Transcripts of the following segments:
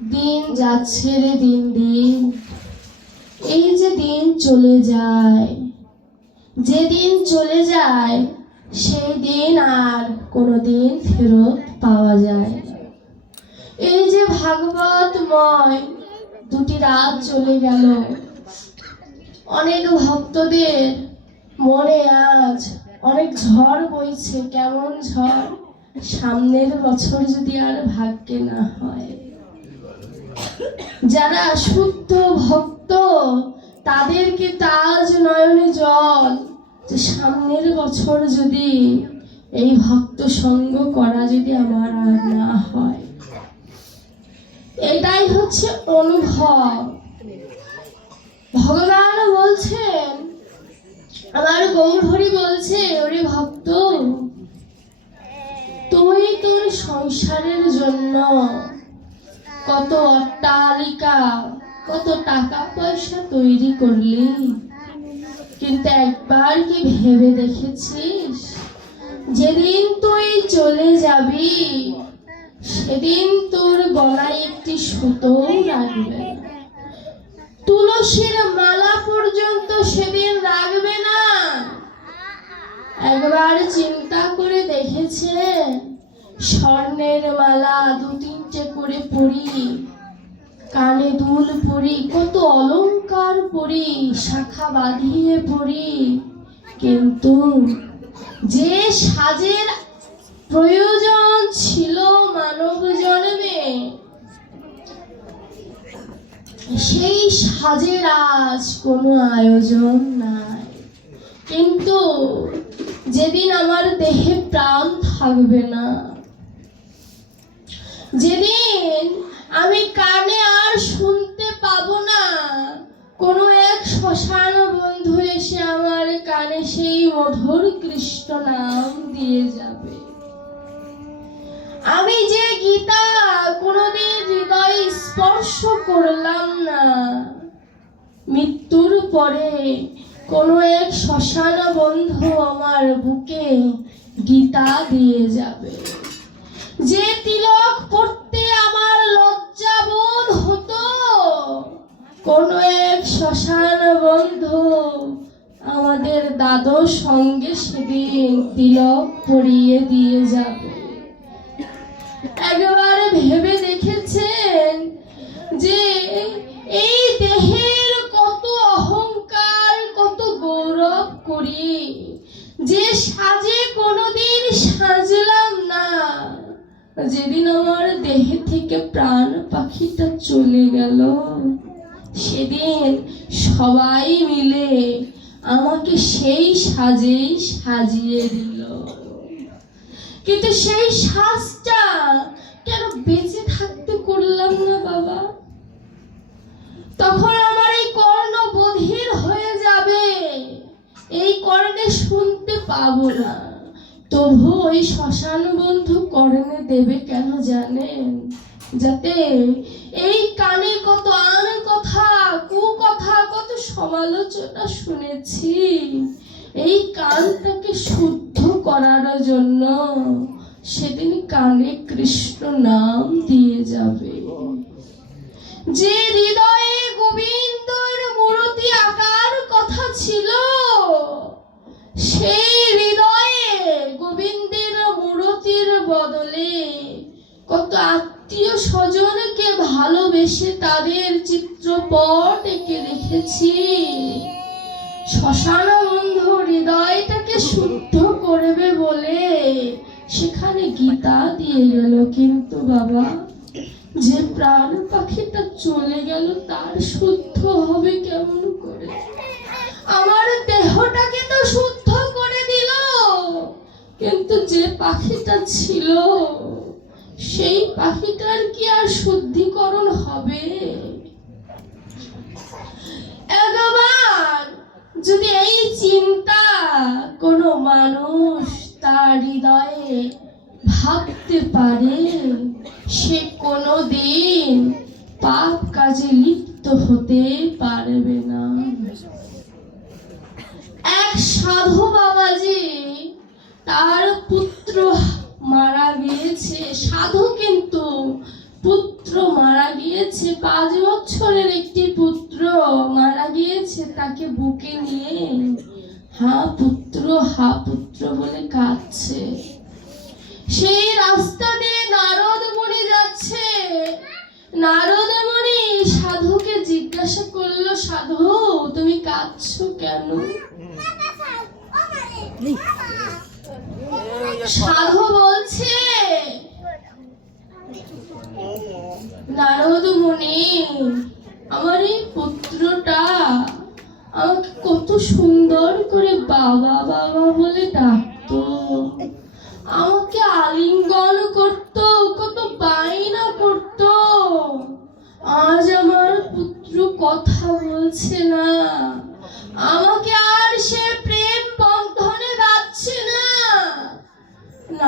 দিন যাচ্ছে রে দিন দিন। এই যে দিন চলে যায় যেদিন চলে যায়, সেই দিন আর কোনো দিন ফেরত পাওয়া যায় এই যে ভাগবতময় দুটি রাত চলে গেল, অনেক ভক্তদের মনে আজ অনেক ঝড় বইছে, কেমন ঝড়? সামনের বছর যদি আর ভাগ্যে না হয়। যারা শুদ্ধ ভক্ত, তাদেরকে তাজ নয়নে জল। যে সামনের বছর যদি এই ভক্ত সঙ্গ করা যদি আমার আর না হয়। এটাই হচ্ছে অনুভব। ভগবান বলছেন, আমার গৌরহরি বলছে, ওরে ভক্ত তুই তোর সংসারের জন্য কত অট্টালিকা, কত টাকা পয়সা তৈরি করলি? কিন্তু একবার কি ভেবে দেখেছিস? যেদিন তুই চলে যাবি, সেদিন তোর গলায় একটি সুতো না। তুলসীর মালা পর্যন্ত সেদিন রাখবে না। একবার চিন্তা করে দেখেছে, স্বর্ণের মালা দু তিনটে করে পড়ি, কানে দুল পরি কত অলংকার পরি শাখা বাঁধিয়ে পড়ি কিন্তু যে সাজের প্রয়োজন ছিল মানব জন্মে, সেই সাজের আজ কোনো আয়োজন নাই। কিন্তু যেদিন আমার দেহে প্রাণ থাকবে না যেদিন আমি কানে আর শুনতে পাবো না, কোনো এক শ্মশান বন্ধু এসে আমার কানে সেই মধুর কৃষ্ণ নাম দিয়ে যাবে। আমি যে গীতা কোনোদিন হৃদয়ে স্পর্শ করলাম না, মৃত্যুর পরে কোনো এক শ্মশান বন্ধু আমার বুকে গীতা দিয়ে যাবে। যে তিলক পড়তে আমার লজ্জা বোধ হতো, কোন এক শ্মশান বন্ধু আমাদের দাদর সঙ্গে সেদিন তিলক পরিয়ে দিয়ে যাবে। একবার ভেবে দেখেছেন যে এই দেহের কত অহংকার কত গৌরব করি যে সাজে কোনোদিন সাজলাম না যেদিন আমার দেহে থেকে প্রাণ পাখিটা চলে গেল, সেদিন সবাই মিলে আমাকে সেই সাজেই সাজিয়ে দিল। কিন্তু সেই সাজটা কেন বেঁচে থাকতে করলাম না বাবা? তখন আমার এই কর্ণ বধির হয়ে যাবে, এই কর্ণে শুনতে পাবো না। তবু ওই শ্মশান বন্ধু কর্ণে দেবে কেন জানেন যাতে এই কানে কত আন কথা, কু কথা, কত সমালোচনা শুনেছি। এই কানটাকে শুদ্ধ করার জন্য সেদিন কানে কৃষ্ণ নাম দিয়ে যাবে। যে হৃদয়ে গোবিন্দর মূর্তি আকার কথা ছিল সেই হৃদয়ে গোবিন্দের মূর্তির বদলে কত আত্মীয় স্বজনকে ভালোবেসে তাদের চিত্রপট এঁকে রেখেছি। শ্মশান বন্ধু হৃদয়টাকে শুদ্ধ করবে বলে সেখানে গীতা দিয়ে গেল। কিন্তু বাবা, যে প্রাণ পাখিটা চলে গেল, তার শুদ্ধ হবে কেমন করে? আমার দেহটাকে তো শুদ্ধ করে দিল কিন্তু যে পাখিটা ছিল, সেই পাখিটার কি আর শুদ্ধিকরণ হবে? যদি এই চিন্তা কোনো মানুষ তার হৃদয়ে ভাবতে পারে, সে কোনো দিন পাপ কাজে লিপ্ত হতে পারবে না। এক সাধু বাবাজি তার পুত্র মারা গিয়েছে। সাধু কিন্তু পুত্র মারা গিয়েছে। পাঁচ বছরের একটি পুত্র মারা গিয়েছে। তাকে বুকে নিয়ে হা পুত্র হা পুত্র বলে কাঁদছে। সেই রাস্তা দিয়ে নারদ মুনি যাচ্ছে। নারদ মুনি সাধুকে জিজ্ঞাসা করল সাধু তুমি কাঁদছো কেন? সাধু বলছে, নারদ মুনি, আমার এই পুত্রটা আমাকে কত সুন্দর করে বাবা বাবা বলে ডাকতো। আমাকে আলিঙ্গন করতো, কত বায়না করতো। আজ আমার পুত্র কথা বলছে না। আমাকে আর সে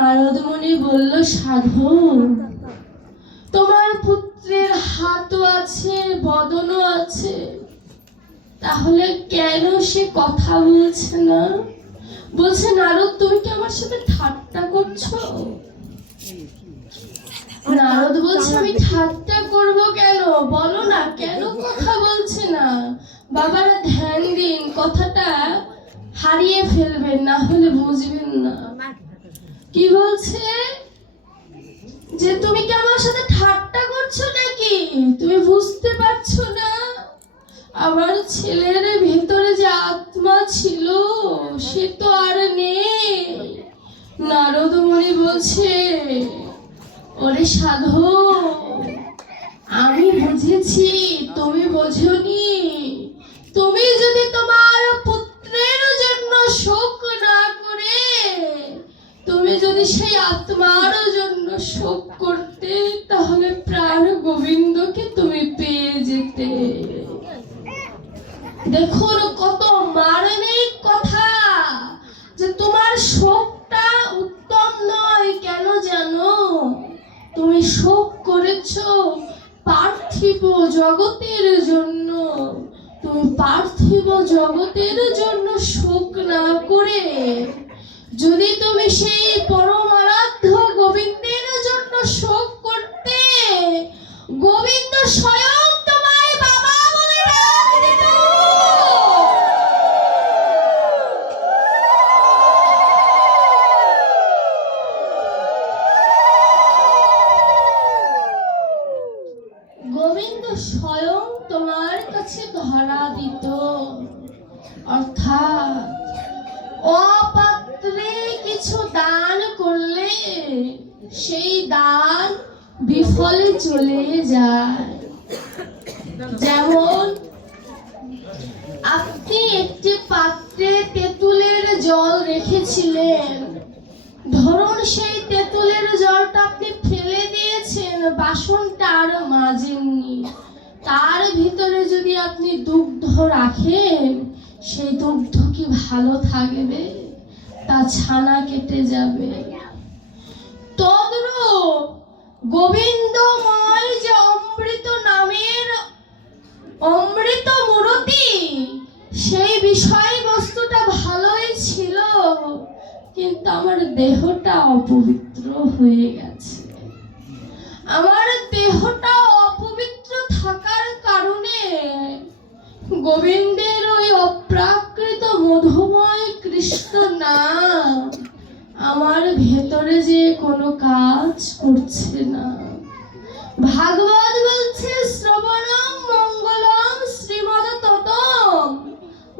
নারদ মুনি বলল, সাধু, তোমার পুত্রের হাতও আছে, বদনও আছে। তাহলে কেন সে কথা বলছে না? বলছে, নারদ, তুমি কি আমার সাথে ঠাট্টা করছ? নারদ বলছে, আমি ঠাট্টা করব কেন? বলো না, কেন কথা বলছে না? বাবারা ধ্যান দিন, কথাটা হারিয়ে ফেলবেন, না হলে বুঝবেন না। কি বলছে? যে তুমি কি আমার সাথে ঠাট্টা করছ নাকি? তুমি বুঝতে পারছ না? আমার ছেলের ভেতরে যে আত্মা ছিল, সে তো আর নেই। নারদমণি বলছে, ওরে সাধু, আমি বুঝেছি যদি সেই আত্মার জন্য শোক করতে, তাহলে প্রাণ গোবিন্দকে তুমি পেয়ে যেতে। দেখুন কত মারণিক কথা, যে তোমার শোকটা উত্তম নয়, কেন জানো? তুমি শোক করেছ পার্থিব জগতের জন্য। তুমি পার্থিব জগতের জন্য শোক না করে যদি তুমি সেই পরম আরাধ্য গোবিন্দের জন্য শোক করতে গোবিন্দ স্বয়ং বিফলে চলে যায়। যেমন, আপনি একটি পাত্রে তেঁতুলের জল রেখেছিলেন। ধরুন সেই তেঁতুলের জলটা আপনি ফেলে দিয়েছেন বাসনটা আর মাজেননি। তার ভিতরে যদি আপনি দুগ্ধ রাখেন, সেই দুগ্ধ কি ভালো থাকবে? তা ছানা কেটে যাবে। গোবিন্দময় যে অমৃত নামের অমৃত মূরতি, সেই বিষয়বস্তুটা ভালোই ছিল, কিন্তু আমার দেহটা অপবিত্র হয়ে গেছে। আমার দেহটা অপবিত্র থাকার কারণে গোবিন্দের ওই অপ্রাকৃত মধুময় কৃষ্ণ নাম আমার ভেতরে যে কোনো কাজ করছে না। ভাগবত বলছে, শ্রবণম মঙ্গলম শ্রীমদ ততম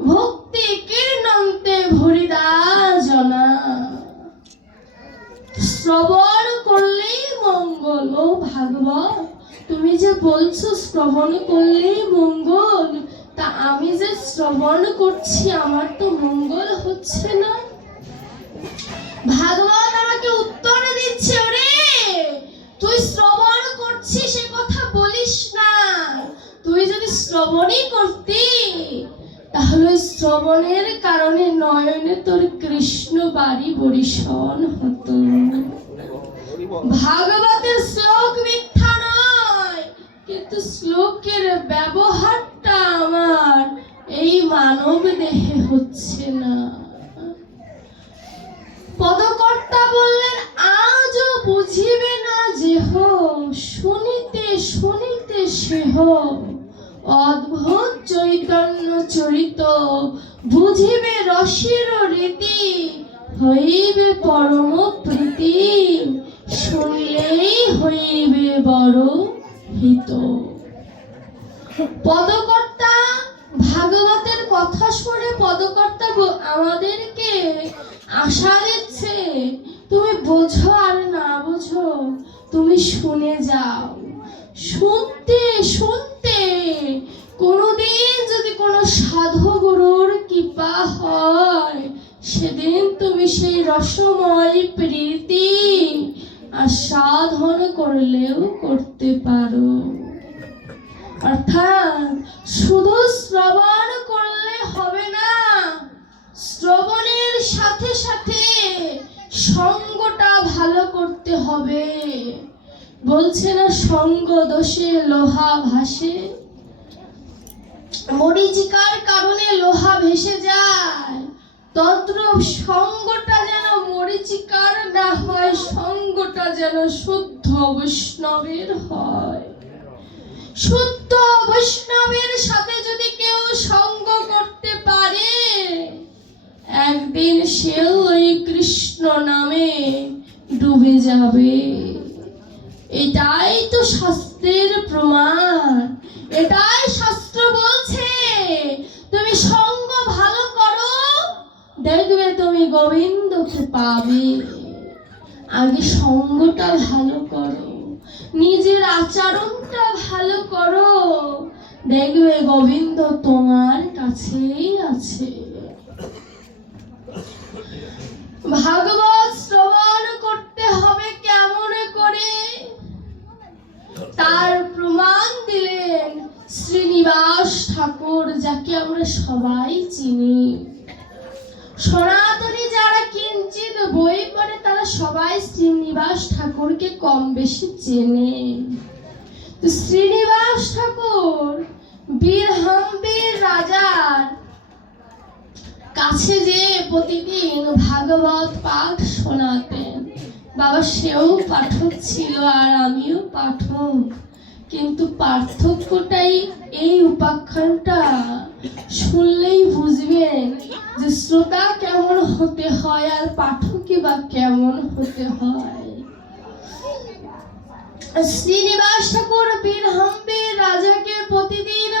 ভক্তি কীর্ণন্তে ভরিদা জনা। শ্রবণ করলেই মঙ্গল, ও ভাগবত, তুমি যে বলছো শ্রবণ করলেই মঙ্গল, তা আমি যে শ্রবণ করছি, আমার তো মঙ্গল হচ্ছে না। ভাগবত আমাকে উত্তর দিচ্ছে ওরে। তুই শ্রবণ করছিস সে কথা বলিস না। তুই যদি শ্রবণই করতি, তাহলে শ্রবণের কারণে নয়নে তোর কৃষ্ণ বাড়ি বরিশন হতো। ভাগবতের শ্লোক মিথ্যা নয়, কিন্তু শ্লোকের ব্যবহারটা আমার, এই মানব দেহে হচ্ছে না। পদকর্তা বললেন, আজও বুঝিবে না যেহ শুনিতে শুনিতে সেহ অদ্ভুত চৈতন্য চরিত, বুঝিবে রসের রীতি, হইবে পরম প্রীতি। শুনলেই হইবে বড় হিত পদকর্তা ভাগবতের কথা শুনে পদকর্তা আমাদেরকে আশা দিচ্ছে তুমি বোঝো আর না বোঝো, তুমি শুনে যাও। শুনতে শুনতে, কোনোদিন যদি কোনো সাধু গুরুর কৃপা হয়, সেদিন তুমি সেই রসময় প্রীতি আস্বাদন করলেও করতে পারো। অর্থাৎ শুধু শ্রবণ করলে হবে না শ্রবণের সাথে সাথে সঙ্গটা ভালো করতে হবে। বলছে না, সঙ্গ দোষে লোহা ভাসে। মরিচিকার কারণে লোহা ভেসে যায়। তদ্রূপ সঙ্গটা যেন মরিচিকার না হয়, সঙ্গটা যেন শুদ্ধ বৈষ্ণবের হয়। শুদ্ধ বৈষ্ণবের সাথে যদি কেউ সঙ্গ করতে পারে একদিন সেও ওই কৃষ্ণ নামে ডুবে যাবে। এটাই তো শাস্ত্রের প্রমাণ। এটাই শাস্ত্র বলছে, তুমি সঙ্গ ভালো করো, দেখবে তুমি গোবিন্দকে পাবে। আগে সঙ্গটা ভালো করো, নিজের আচরণটা ভালো করো, দেখবে গোবিন্দ তোমার কাছেই আছে। ভাগবত শ্রবণ করতে হবে কেমন করে? তার প্রমাণ দিলেন শ্রীনিবাস ঠাকুর, যাকে আমরা সবাই চিনি। সনাতনী যারা কিঞ্চিত বই পড়ে, তারা সবাই শ্রীনিবাস ঠাকুরকে কম বেশি চেনে। তো শ্রীনিবাস ঠাকুর বীরহাম্বের রাজার কাছে যে প্রতিদিন ভাগবত পাঠ শোনাতেন, বাবা সেও পাঠক ছিল আর আমিও পাঠক। কিন্তু পার্থক্যটাই এই উপাখ্যানটা। শুনলেই বুঝবেন যে শ্রোতা কেমন হতে হয় আর পাঠকই বা কেমন হতে হয়। শ্রীনিবাস ঠাকুর বীরহাম্বের রাজাকে প্রতিদিন